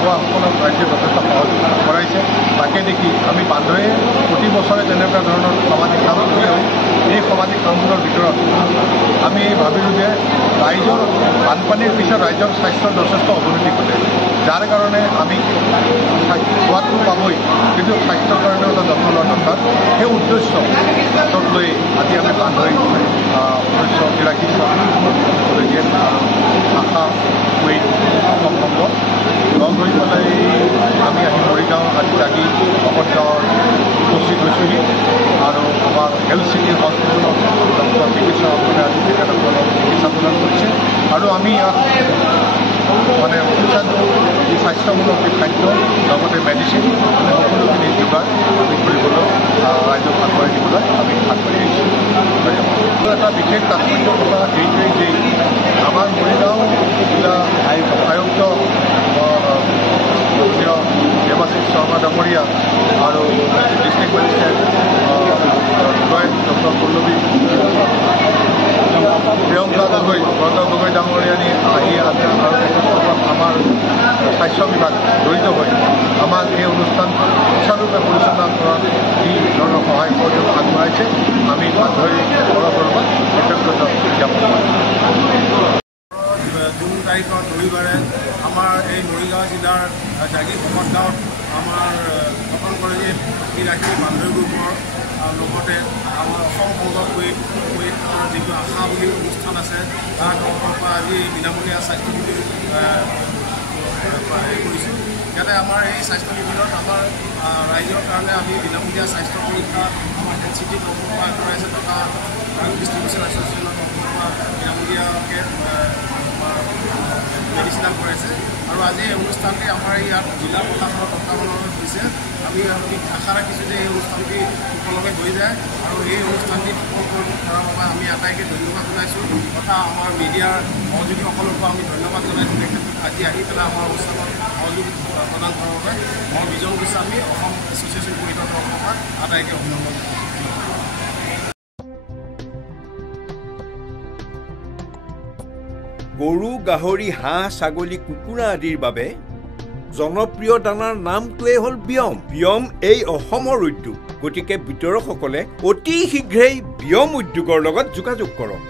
হোৱাসকলক ৰাইজে যথেষ্ট সহযোগ কৰাইছে। তাকে দেখি আমি বান্ধৱে প্ৰতি বছৰে তেনেকুৱা ধৰণৰ সামাজিক কাম কৰি আহোঁ। এই সামাজিক কামবোৰৰ ভিতৰত আমি ভাবিলোঁ যে ৰাইজৰ বানপানীৰ পিছত ৰাইজৰ স্বাস্থ্যৰ যথেষ্ট অৱনতি ঘটে, যাৰ কাৰণে আমি খোৱাটো পাবই, কিন্তু স্বাস্থ্যৰ কাৰণেও এটা যত্ন লোৱা দৰকাৰ। সেই উদ্দেশ্য হাতত লৈ আজি আমি বান্ধৈ 1983 কলেজিয়েট আশা কুইন অসম সংঘ লগ হৈ পেলাই আমি আহি মৰিগাঁও আজি জাগি ভকত গাঁৱত উপস্থিত হৈছোঁহি। আৰু আমাৰ হেল্থ চিটি হস্পিটেলত ডক্টৰ চিকিৎসকসকলে আজি তেখেতসকলক চিকিৎসা প্ৰদান কৰিছে। আৰু আমি ইয়াত মানে সুস্বাদু যি স্বাস্থ্যমূলক যি খাদ্য লগতে মেডিচিন সকলোখিনি যোগাৰ আমি কৰিবলৈ ৰাইজক আগবঢ়াই দিবলৈ আমি আগবাঢ়ি আহিছোঁ। এটা বিশেষ তাৎপৰ্য থকা এইটোৱেই যে আমাৰ মৰিগাঁও জিলা আয়ুক্ত দেৱাশীষ শৰ্মা ডাঙৰীয়া আৰু district magistrate joint doctor Pallavi Priyanka Gogoi ডাঙৰীয়ানী আহি আছে আৰু তেখেতসকল আমাৰ স্বাস্থ্য বিভাগ জড়িত হৈ আমাক এই অনুষ্ঠান সুচাৰুৰূপে পৰিচালনা কৰাত যি ধৰণৰ সহায় সহযোগ আগবঢ়াইছে আমি বান্ধৈ পৰৱৰ্তী কৃতজ্ঞতা জ্ঞাপন কৰিছোঁ। জুন তাৰিখৰ ৰবিবাৰে আমাৰ এই মৰিগাঁও জিলাৰ জাগি ভকত গাঁৱত আমাৰ কটন কলেজত ৰাখি বান্ধৈ গ্ৰুপৰ লগতে আমাৰ অসম সংঘ কুইনৰ যিটো আশা বুলি অনুষ্ঠান আছে তাৰ তৰফৰ পৰা আজি বিনামূলীয়া স্বাস্থ্য শিবিৰ হেৰি কৰিছোঁ। ইয়াতে আমাৰ এই স্বাস্থ্য শিবিৰত আমাৰ ৰাইজৰ কাৰণে আমি বিনামূলীয়া স্বাস্থ্য পৰীক্ষা আমাৰ হেল্থ চিটিৰ তৰফৰ পৰা আগবঢ়াইছে থকা ড্ৰাগ ডিষ্ট্ৰিবিউশ্যন এছ'চিয়েশ্যনৰ তৰফৰ পৰা বিনামূলীয়াকৈ মেডিচিন আগবঢ়াইছে। আৰু আজি এই অনুষ্ঠানটি আমাৰ ইয়াত জিলা প্ৰশাসনৰ তত্বাৱধানত হৈছে। আমি আশা ৰাখিছোঁ যে এই অনুষ্ঠানটি সুফলভাৱে হৈ যায় আৰু এই অনুষ্ঠানটি সফল কৰাৰ বাবে আমি আটাইকে ধন্যবাদ জনাইছোঁ তথা আমাৰ মিডিয়াৰ সহযোগীসকলকো আমি ধন্যবাদ জনাইছোঁ। তেখেতলোক আজি আহি পেলাই আমাৰ অনুষ্ঠানত সহযোগ প্ৰদান কৰাৰ বাবে মই বিজন গোস্বামী অসম এছ'চিয়েশ্যন কুইনৰ তৰফৰ পৰা আটাইকে অভিনন্দন জনাইছোঁ। গৰু, গাহৰি, হাঁহ, ছাগলী, কুকুৰা আদিৰ বাবে জনপ্ৰিয় দানাৰ নামটোৱেই হ'ল বিয়ম। বিয়ম এই অসমৰ উদ্যোগ, গতিকে বিতৰকসকলে অতি শীঘ্ৰেই বিয়ম উদ্যোগৰ লগত যোগাযোগ কৰক।